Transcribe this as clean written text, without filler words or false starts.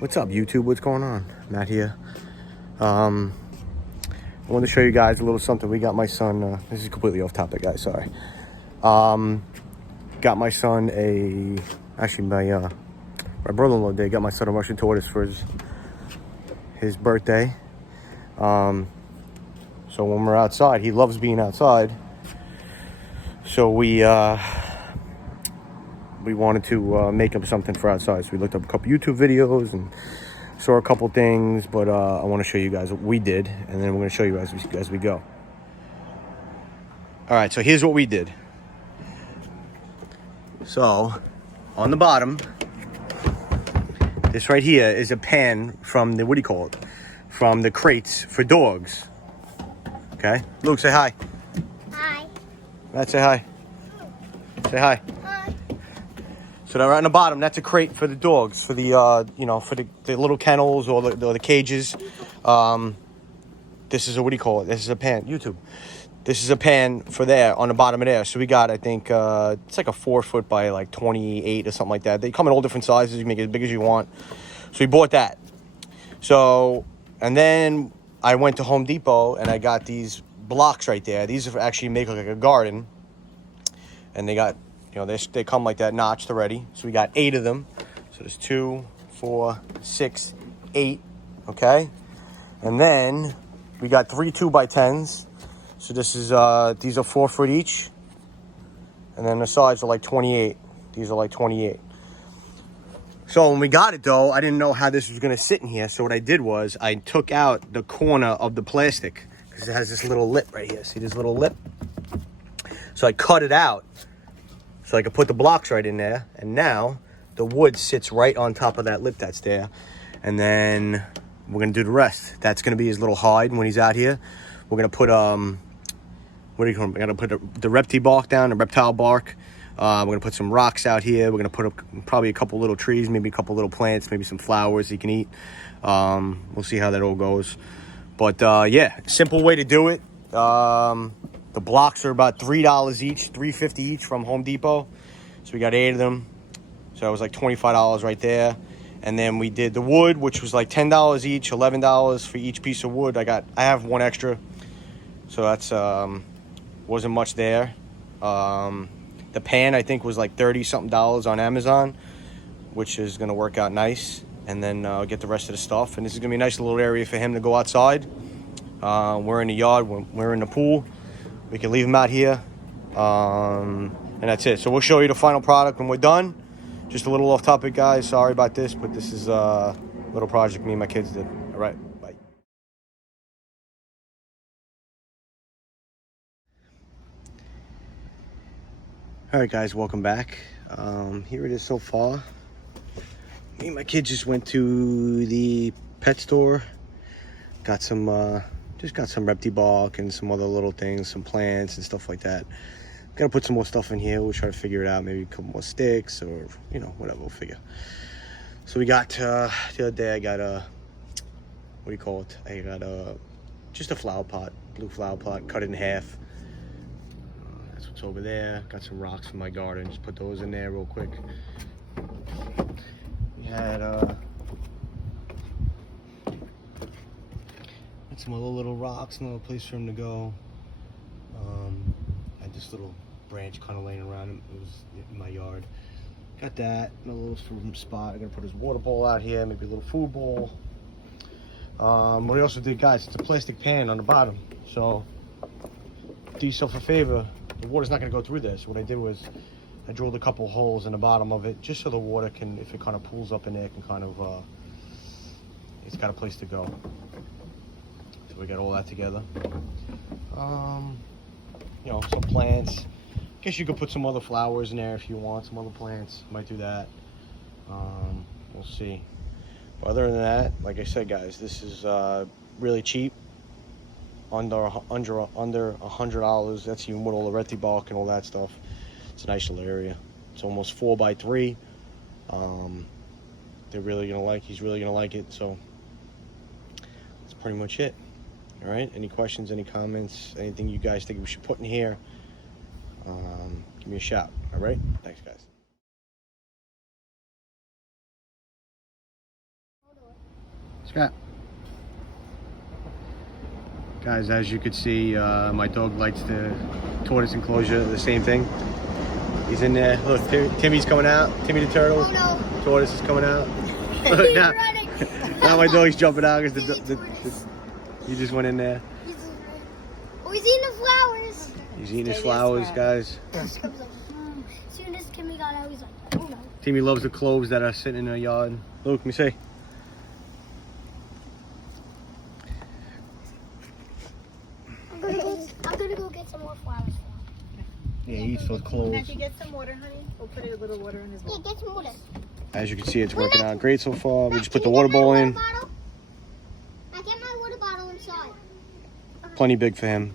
What's up, YouTube? What's going on? Matt here. I wanted to show you guys a little something. We got my son, this is completely off topic, guys, sorry. Got my son my brother-in-law got my son a Russian tortoise for his birthday. So when we're outside, he loves being outside. So we wanted to make him something for outside. So we looked up a couple YouTube videos and saw a couple things, but I want to show you guys what we did, and then we're going to show you as we go. All right, so here's what we did. So on the bottom, this right here is a pan from the, what do you call it? From the crates for dogs. Okay, Luke, say hi. Hi. Matt, say hi. Say hi. So right on the bottom, that's a crate for the dogs, for the for the little kennels or the cages. This is a, what do you call it? This is a pan. YouTube. This is a pan for there on the bottom of there. So we got, I think it's like a 4 foot by like 28 or something like that. They come in all different sizes. You can make it as big as you want. So we bought that. So, and then I went to Home Depot and I got these blocks right there. These actually make like a garden, and they got, they come like that notched already. So we got 8 of them. So there's 2, 4, 6, 8. Okay. And then we got 3 2x10s. So this is, these are 4 foot each. And then the sides are like 28. These are like 28. So when we got it though, I didn't know how this was going to sit in here. So what I did was I took out the corner of the plastic, because it has this little lip right here. See this little lip? So I cut it out so I could put the blocks right in there. And now the wood sits right on top of that lip that's there. And then we're going to do the rest. That's going to be his little hide when he's out here. We're going to put, what do you call them? We're going to put the reptile bark down, the reptile bark. We're going to put some rocks out here. We're going to put up probably a couple little trees, maybe a couple little plants, maybe some flowers he can eat. We'll see how that all goes. But yeah, simple way to do it. The blocks are about $3 each, $3.50 each from Home Depot. So we got 8 of them. So it was like $25 right there. And then we did the wood, which was like $10 each, $11 for each piece of wood. I have 1 extra. So that's wasn't much there. The pan I think was like $30-something on Amazon, which is gonna work out nice. And then I'll get the rest of the stuff. And this is gonna be a nice little area for him to go outside. We're in the yard, we're in the pool. We can leave him out here, and that's it. So we'll show you the final product when we're done. Just a little off topic, guys. Sorry about this, but this is a little project me and my kids did. All right, bye. All right, guys, welcome back. Here it is so far. Me and my kids just went to the pet store. Got some, just got some reptile bark and some other little things, some plants and stuff like that. Gotta put some more stuff in here. We'll try to figure it out. Maybe a couple more sticks or, whatever, we'll figure. So we got, the other day I got a, what do you call it? I got just a flower pot, blue flower pot, cut it in half. That's what's over there. Got some rocks from my garden. Just put those in there real quick. We had, some other little rocks, another place for him to go. Had this little branch kind of laying around. It was in my yard. Got that, another little spot. I'm gonna put his water bowl out here, maybe a little food bowl. What I also did, guys, it's a plastic pan on the bottom. So do yourself a favor, the water's not gonna go through there. So what I did was I drilled a couple holes in the bottom of it, just so the water can, if it kind of pools up in there, can kind of, it's got a place to go. So we got all that together. Some plants. Guess you could put some other flowers in there if you want, some other plants. Might do that. We'll see. But other than that, like I said, guys, this is really cheap. Under $100. That's even with all the reptile bark and all that stuff. It's a nice little area. It's almost 4x3. They're really gonna like. He's really gonna like it. So that's pretty much it. All right, any questions, any comments, anything you guys think we should put in here, give me a shout. All right, thanks, guys. Yeah. Guys, as you could see, my dog likes the tortoise enclosure, the same thing. He's in there. Look, Timmy's coming out. Timmy the turtle. Oh no. Tortoise is coming out. He's now, running. now my dog's jumping out because he just went in there. Oh, he's eating the flowers. He's eating his flowers, guys. As soon as Timmy got out, he's like, oh no. Timmy loves the cloves that are sitting in our yard. Look, let me see. I'm gonna go get some more flowers for him. Yeah, he eats those cloves. Matthew, get some water, honey. We'll put a little water in his bowl. Yeah, get some water. As you can see, it's working out great so far. We just put the water bowl in. I get my water bottle inside. Plenty big for him.